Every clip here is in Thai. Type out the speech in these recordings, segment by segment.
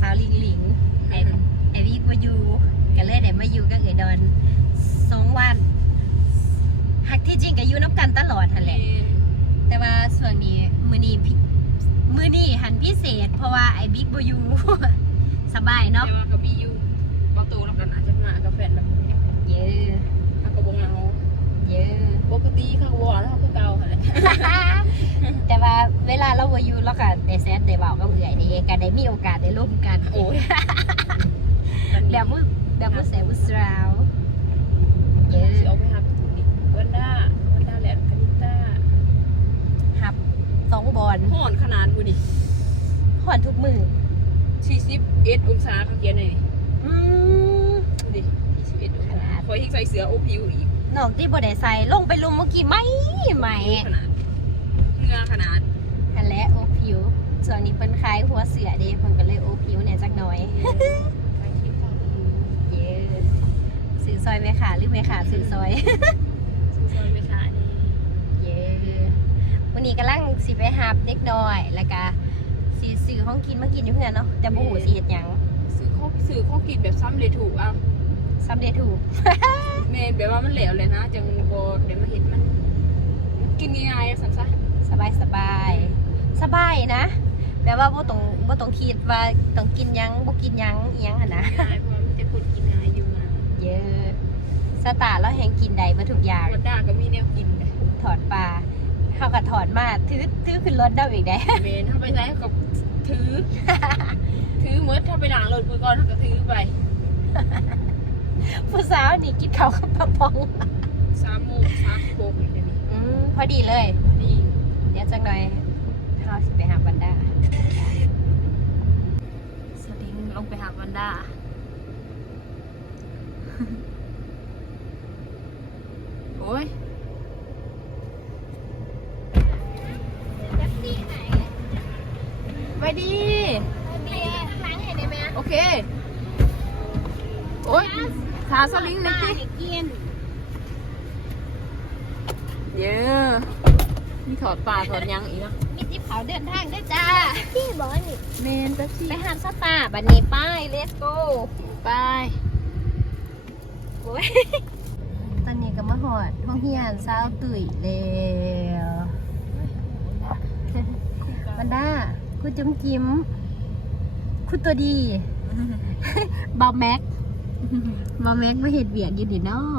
สาวลิงลิงไอวิกมาอยู่ก็เลยได้มาอยู่ก็ดอน2 วันหักที่จริงก็อยู่น้ำกันตลอดทันแหละแต่ว่าส่วนนี้มือนี้หันพิเศษเพราะว่าไอ้บิ๊กบ่อยู่ สบายเนาะแต่ว่าเขามีอยู่บางตัวแล้วกันอาจจะมากับแฟนแบบเยอะเขาก็บ่เงาเยอะปกติเขาก็บ่แล้วเขาก็เก่าหั่นแหละ แต่ว่าเวลาเราบ่อยู่เราก็ได้แซดได้เว้ากับเอื่อยนี่ก็ได้มีโอกาสได้ร่วมกันโอ้ยแบบผู้แสผู้สาวเยอะสิเอาไปหับวันด้าแหลมคณิต้าหับ2 บอลห่อนขนาดมื้อนี่ห่อนทุกมือ41องศาเขาเขียนให้ดิ41องศา ขนาด คอยที่ใส่เสื้ออบผิวอีกนอกที่บ่ได้ใส่ลงไปลุมเมื่อกี้ไหมขนาดเหงื่อขนาดอันและโอผิวส่วนนี้เป็นคล้ายหัวเสือเด้เพิ่นก็เลยโอผิวเนี่ยจักหน่อยเย้สื่อซอยแม่ขาหรือแม่ขาสื่อซอยไม่ขาดเย้วันนี้กำลังสิไปหาเด็กน้อยแล้วก็สิซื้อของกินมากินอยู่เพื่อนเนาะแต่บ่ฮู้สิเฮ็ดหยังซื้อข้าวกินแบบซ้ำเลยถูกอ่ะซ้ำเด้ถูก เมนแบบว่ามันเหลวเลยนะจังโบเดี๋ยวมาเห็นมันกินง่ายๆสันซะสบายนะแบบว่าบ่ต้องคิดว่าต้องกินหยังบ่กินหยังอีหยังหั่นนะง่ายเพราะมันจะคนกินง่ายอยู่มาเยอะสตาร์แล้วแฮงกินได้บ่ทุกอย่างวัดด้าก็มีแนวกินถอดปลาเขาก็ถอดมาถือขึ้นรถได้อีกได้เมนถ้าไปไหนก็ถือเมื่อถ้าไปล้างรถมือก่อนเขาก็ถือไปผู้สาวนี่กินเขากับปะปอง3 โมงอีกเดี๋ยวนี้พอดีเลยดีเดี๋ยวจังหน่อยเราสิไปหาวันด้าสลิงลงไปหาวันด้าโอ้ยไปดีโอเคโอ้ยขาสลิงเลยจิเยอะมีถอดปลาถอดยังอีกเนาะมีทิปเขาเดินทางได้จ้าพี่บอกนี่เมนไปหาสตาร์บันนี้ป้ายเลสโก้ไปโอ้ยตอนนี้ก็มาหอดห้องเฮียนสาวตุ๋ยแล้ววันด้าคุณจุ๋มจิ้มคุณตัวดีบอมแม็กมาเห็ดเบียดอยู่ดิเนาะ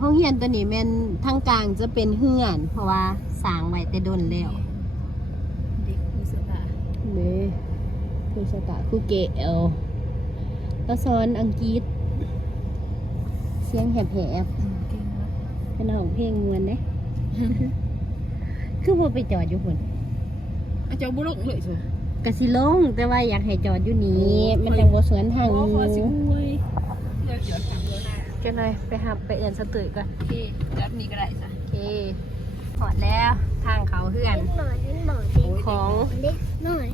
ห้องเฮียนตัวนี้แม่นทางกลางจะเป็นเฮือนเพราะว่าสร้างไว้แต่ดนแล้วเด็กครูสตาเนี่ยครูสตาครูเกลก็สอนอังกฤษเสียงแหบเป็นร้องเพลงมวนเด้ คือพอไปจอดอยู่คนอาจารย์บุรุษเลยสิกะสิลงแต่ว่าอยากให้จอดอยู่นี้มันยังบ่สวนทางนี้ก็เลยไปหาไปเอื่นสตื่นก่อนโอเคจับนี่ก็ได้จ้ะโอเคหอดแล้วทางเขาเฮือนของเด็กหน่อย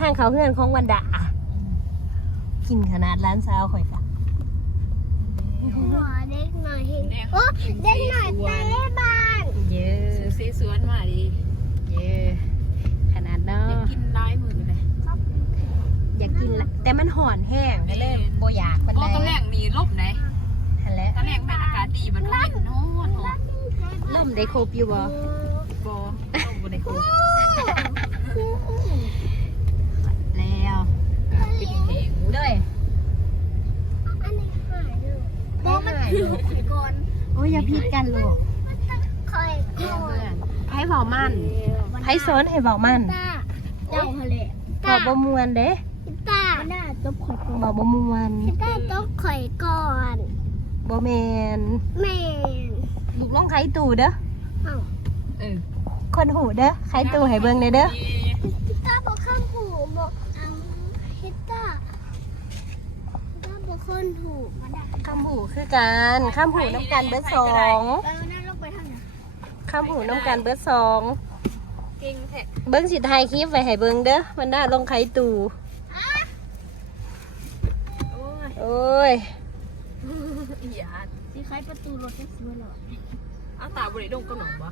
ทางเขาเฮือนของวันดากินขนาดร้านสาวข่อยค่ะเด็กหน่อยเห็นโอ้เด็กหน่อยเตะบ้านเยอะซื้อสวนมาดิเยอะขนาดเนาะอยากกินร้ายมือเลยอยากกินแต่มันห่อนแห้งก็เลยโบอยากมันเลยตอนแรกมีลมไหนทันแล้วตอนแรกเป็นอากาศดีมันร้อนนอนลมได้ครบอยู่บ่ลมได้ครบแล้วเป็นแห้งด้วยอันนี้หายเลยโอ้มันหายก่อนโอ้ยอย่าพิดกันลูกคอยก่อนให้เบามันให้ซ้อนให้เบามันเจ้าทะเลเบาบ่มวนเด้ตาหน้าตบข่อยก่อนเบาบ่มวนตาตบข่อยก่อนบ่แมนลูกร้องไข่ตู่เด้อคนหูเด้อไข่ตู่ให้เบิ่งเด้อตาบอกข้ามหูบอกฮิตาบอกคนหูข้ามหูคือกันข้ามหูน้ำกันเบอร์2ข้ามหูน้ำกันเบอร์2เบิ้งสิถ่ายคลิปไว้ให้เบิ้งเด้อมันได้ลงไข่ตู่โอ้ยอย่าสิใครประตูรถแค่สวยหรอเอาตาบริโดงก็หนองปะ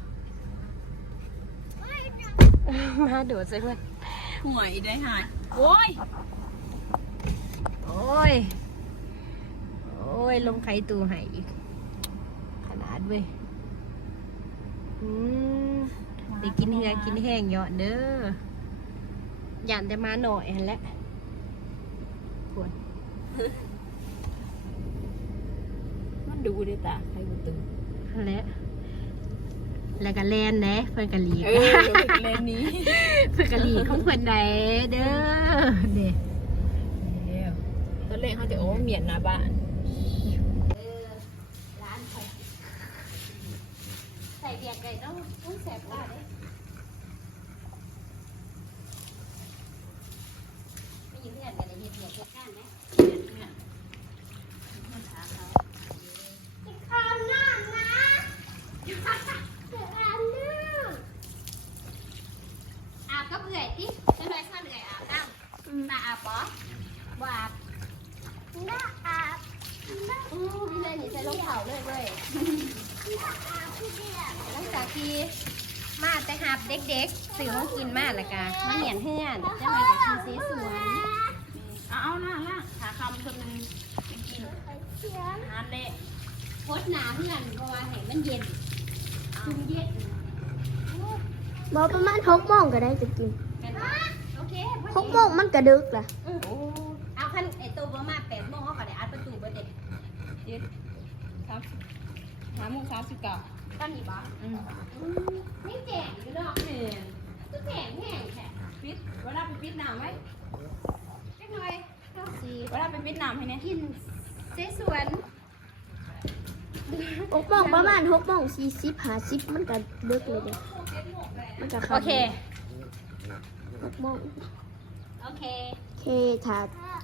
มาโดดใส่เพื่อน ห่วยได้หายโอ้ย โอ้ย โอ้ย ลงไข่ตูให้อีก ขนาดเว้ยได้กินเหือกินแห้งเยอะเด้อหยันจะมาหน่อยหั่นแหละปวด มันดูด้วยตาใครกูตึง หั่นแหละแล้วก็แลนแหนะเพิ่นก็หลีก เลนนี้ เพิ่นก็หลีกของเพิ่นได้เด้อเด้ ตอนแรกเขาจะโอ้เมียนหน้าบ้าน ร้านใส่เบียร์ไก่ต้องแสบตาเด้ไม่อยู่เพื่อนกันเลยเฮ็ดเบียร์เฮ็ดก้านไหม ข้ามน้ำนะข้ามน้ อาบก็เอื่อยที่จะไปข้าเอื่อยอาบน้ำตาอาบปะบ่อาบ ำน้าอาบน้า นี่เลยนี่ใส่รองเท้าเลยเว้ย อาบผู้เดียว หลังจากที่มาแต่หาบเด็กๆสื่อของกินมาแล้วกันมาเหมียนเฮือนจะมาจากชีสวน เอาล่ะขาคำคนนึงกิน เสียง อาหารเละ พดหนาเฮือนเพราะว่าให้มันเย็นคือเย็น บอกประมาณ6 โมงก็ได้จะกิน กันโอเคพอ 6 ดี โมงมันกระดึกล่ะ โอ้ เอาขั้นไอตัวประมาณ8 โมงเขาก็ได้อัดประตูเบอร์เด็ก เย็ดครับ5:39 ตอนนี้บ้านี่แจงอยู่ดอกหนึ่งก็แจงแห้งแค่ ปิดเวลาไปปิดน้ำไว้ เล็กน้อยเข้าสี เวลาไปปิดน้ำให้เนี่ย กินเสสวน 6 โมงประมาณ6 โมง 40 50มันกระดึกเลยเด้มันกระ โอเค 6 โมง โอเค โอเคถ้า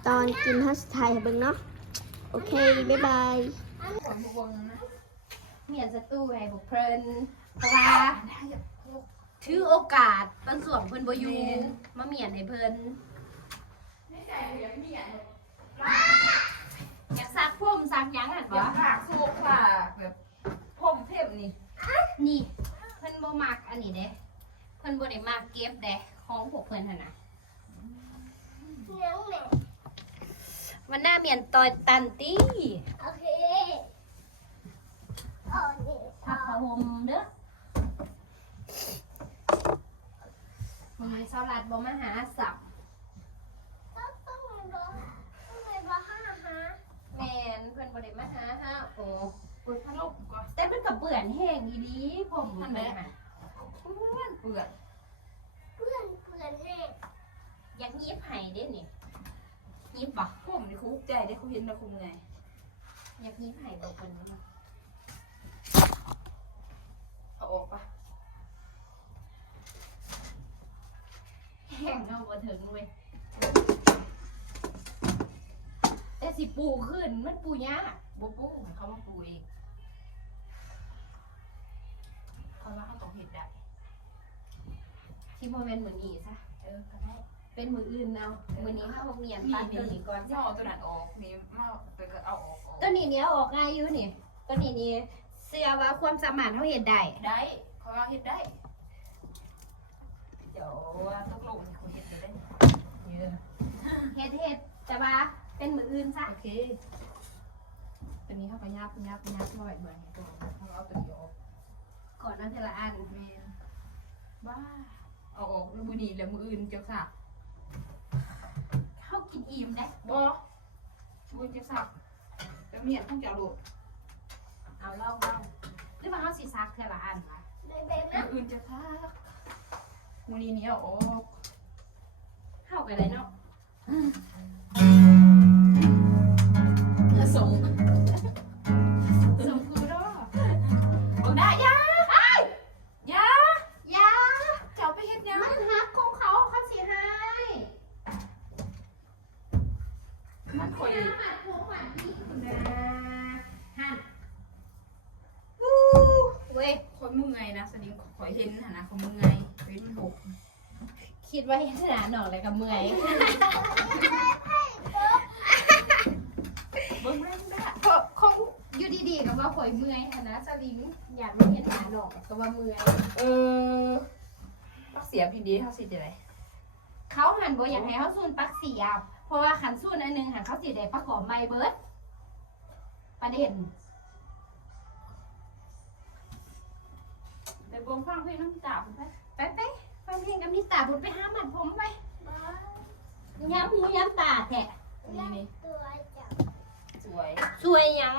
ตอนกินฮัสไทยให้เบิ่งเนาะโอเคบ๊ายบาย เมียนสตูให้พวกเพลินเพราะว่าถือโอกาสตอนส่วงเพิ่นบ่อยู่มาเมียนให้เพิ่นอยากซักผมซักหยังอ่ะ อย่า บ่ ผากโซกค่ะแบบผมเทพนี่ นี่เพิ่นบ่มักอันนี้เด้เพิ่นบ่ได้มักเก็บเด้ของพวกเพิ่นหั่นน่ะวันหน้าเมียนตอยตันตี้ โอเคอ๋อนี่ ทักผ้าห่มเด้อมื้อนี้เช้ารัดบ่มาหาสับ ต้องเลยบอก5 แม่นเพิ่นบ่ได้มาหาฮะโอ้ เปิดพัดลมก่อน แต่มันก็เปื่อนแห้งอีหลีผมมันแหละ เปื่อน เพื่อนแน่ อยากยิบให้เด้นี่ยิบบ่ ผมนี่คุกใจได้เขาเห็นเราคุมไง อยากยิบให้บ่เพิ่นเนาะ เอาออกปะ แห้งเอาบ่ถึงเว้ยแต่สิปูขึ้นมันปูยาก บุ้งเขามาปูเองเขาว่าเขาต้องเห็ดได้ ที่บ่แม่นมื้อนี้ซะ ก็ได้ เป็นมื้ออื่นเอามื้อนี้เฮาเมียนตัดตัวนี้ก่อน ย่อตัวนั้นออกนี่มาไปก็เอาออก ตัวนี้เนี่ยออกง่ายอยู่นี่ตัวนี้นี่เชื่อว่าความสามารถเฮาเฮ็ดได้ ได้เขาว่าเห็ดได้เดี๋ยวว่าตกลงเขาเห็ดได้เยอะ เฮ็ดแต่ว่าเป็นมื้ออื่นซะ โอเคตัวนี้เขาก็ยับร้อยเหมือนตัวเขาเอาตัวนี้ออก ก่อนเอาทีละอัน แม่บ้าเอาออกแล้วมือนี้แล้วมืออื่นจะสับ เฮากินอิ่มเด้ บ่มือจะสับแล้วเมียต้องจะเอาลูก เอาลองหรือว่าเฮาสิซักทีละอันวะ ในแบบ มื นั้น ออื่นจะสักมือนี้เนี่ยออก เฮาก็ได้เนาะ ส่ง สมกูเนาะ บอกได้ยายา อย่า จะเอาไปเฮ็ดยัง มันฮักของเขาเขาสิให้ มันคอย หมัดหัวหมัดนี่คุณนะหั่นเว้ย คอยมือไงนะสนิงคอยเห็นหนะเขามือไงเว้นมันหก คิดว่าเฮ็ดหนาหนอกเลยกับเมื่อย เบิ้งได้ได้ คงอยู่ดีๆกับว่าข่อยเมื่อยหั่นนะสลิงอยากมาเฮ็ดหนาหนอกกับว่าเมื่อย เออรักษ เสียบดีๆเขาสิจะไร เขาหันบ่อยากให้เขาซูนปลั๊กเสียบเพราะว่าขันซูนอันหนึงหันเขาสิได้ประกอบไม้เบิดประเด็น ไปบ่งฟังเพลงน้ำตาผมไป ไปฟังเพลงกับนิตาบุญไปห้ามัดผมไปย้ำหูย้ำตาแทะ นี่นี่ ตัวจับ สวย สวยหยัง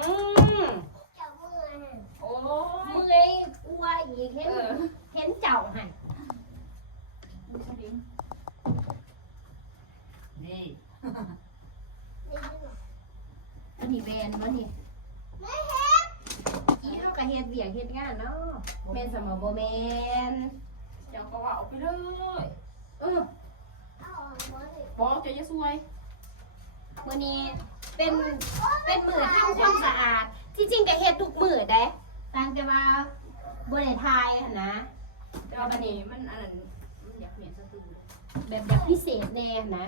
จับมือ โอ้ เมื่อยอ้วอีกเห็นเจ้าหัน ดูสลิงนี่ อันนี้แบนบ่นี่ ไม่เห็น อีเฮากับเฮ็ดเวียกเฮ็ดงานเนาะแม่นสมอบ่แม่น เจ้าก็ว่าเอาไปเลย เออ เอาออกมาเลย บอกเจ้าจะสวย มื้อนี้เป็นมื้อทำความสะอาด ที่จริงก็เฮ็ดทุกมื้อเด้ต่างแต่ว่าบ่ได้ทายหั่นนะ แต่ว่าบัดนี้มันอันนั้นมันอยากเปลี่ยนสตูดิโอ แบบพิเศษแน่นะ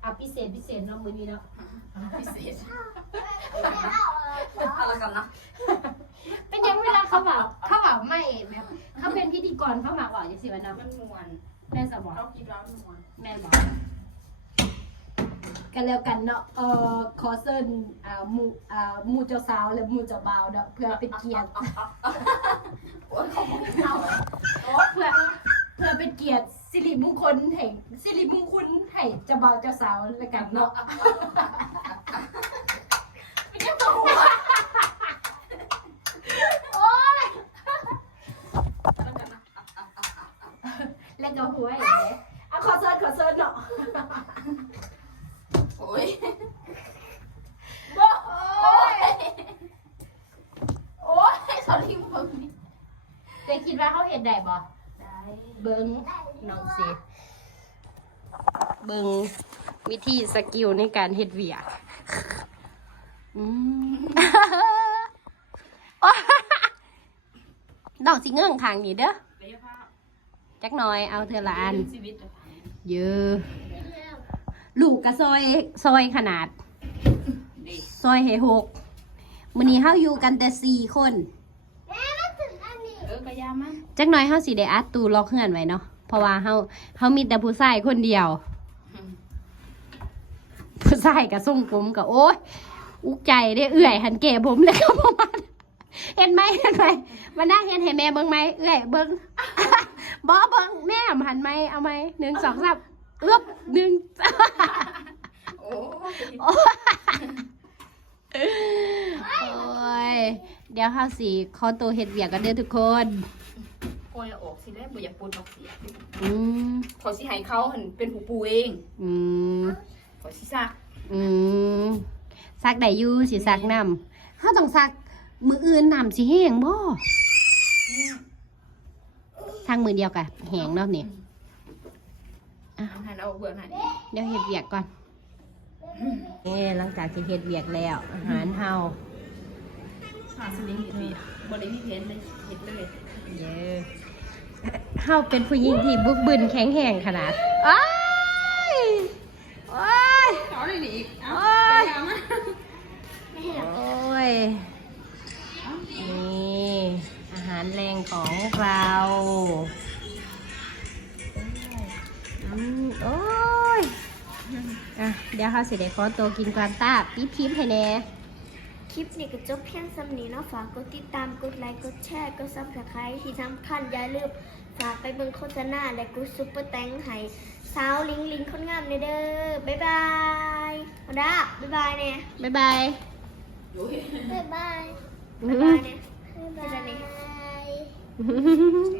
เอาพิเศษเนาะมื้อนี้เนาะ พิเศษ เอาออก เอาละกันนะ เป็นยังเวลาเขาบอกไม่แบบเขาเป็นพิธีกรเขามาบอกอย่างสิวันนะ มันมวน แม่สมอง เราคิดแล้วมันมวน แม่บอกกันแล้วกันเนาะขอเซิร์นหมูเจ้าสาวและหมูเจ้าบ่าวเนาะเพื่อเป็นเกียรติ โอ้ยเขาบอกเอา เพื่อเป็นเกียรติสิริมงคลให้เจ้าบ่าวเจ้าสาวแล้วกันเนาะไม่ใช่ตัวหัวโอ๊ย แล้วกันนะ แล้วก็หัวอีกแล้วอ่ะขอเซิร์นเนาะ โอ้ย โอ้ย โอ้ยสลิงเบิ่งนี่ แต่คิดว่าเขาเห็นได้บ่ ได้ เบิ้งน้องสิเบิ้งวิธีสกิลในการเฮ็ดเวียกอืม โอ๊ยน้องสิเงื่องทางนี้เด้อ ไปยภาพ จักหน่อยเอาเธอละอัน ชีวิต เยอะลูกกะซอยขนาด ดี ซอยให้6มื้อนี้เฮาอยู่กันแต่4คน แม่มาถึงอันนี้ กระยามัน จักหน่อยเฮาสิได้อัดตู้ล็อกเฮือนไว้เนาะเพราะว่าเฮามีแต่ผู้ชายคนเดียว ผู้ชายกับทรงผมกับโอ้ยอุกใจได้เอื่อยหันเก๋ผมเลยครับผมเห็นไหมมานั่งเห็นให้แม่เบิ้งไหมเอื่อยเบิ้ง บอเบิ้งแม่หันไหมเอาไหม1 2 3เอื้อบ1 โอ้ย โอ้ยเดี๋ยวเขาสิขอตัวเห็ดเวียกกันเด้อทุกคน โอ้ยออกสิได้บ่อยากปูนออกเสีย อืม ขอสิให้เขาหันเป็นผู้ปูเอง อืม ขอสิซัก อืมซักได้อยู่สิซักน้ำเขาต้องซักมืออื่นน้ำสิแห้งบ่ซักมือเดียวกันแห้งเนาะนี่ หันเอาเบื่อหัน เดี๋ยวเฮ็ดเวียกก่อนหลังจากที่เฮ็ดเวียกแล้วอาหารเฮา หาสลิงเห็ดเบียบ่ได้มีเพนเลยเห็ดเลย เย้เฮาเป็นผู้หญิงที่บึกบึนแข็งแรงขนาดอ้ายโอ้ย เอาเลยนี่อีกเอา โอ้ย กระยามัน โอ้ยนี่อาหารแรงของเราโอ้ยอ่ะเดี๋ยวเขาสิได้ขอตัวกินก่อนตาปิ๊บพิมพ์ให้แน่ คลิปนี้ก็จบเพียงส่ำนี้เนาะฝากกดติดตามกดไลค์กดแชร์กดซับสไครต์ที่สำคัญอย่าลืมฝากไปเบิ่งโฆษณาและกดซุปเปอร์แตงให้สาวลิงคนงามเด้อบ๊ายบายมาด้าบ๊ายบายเนี่ย บ๊ายบาย บ๊ายบาย อื บ๊าย ม บายเนี่ยบ๊ายบาย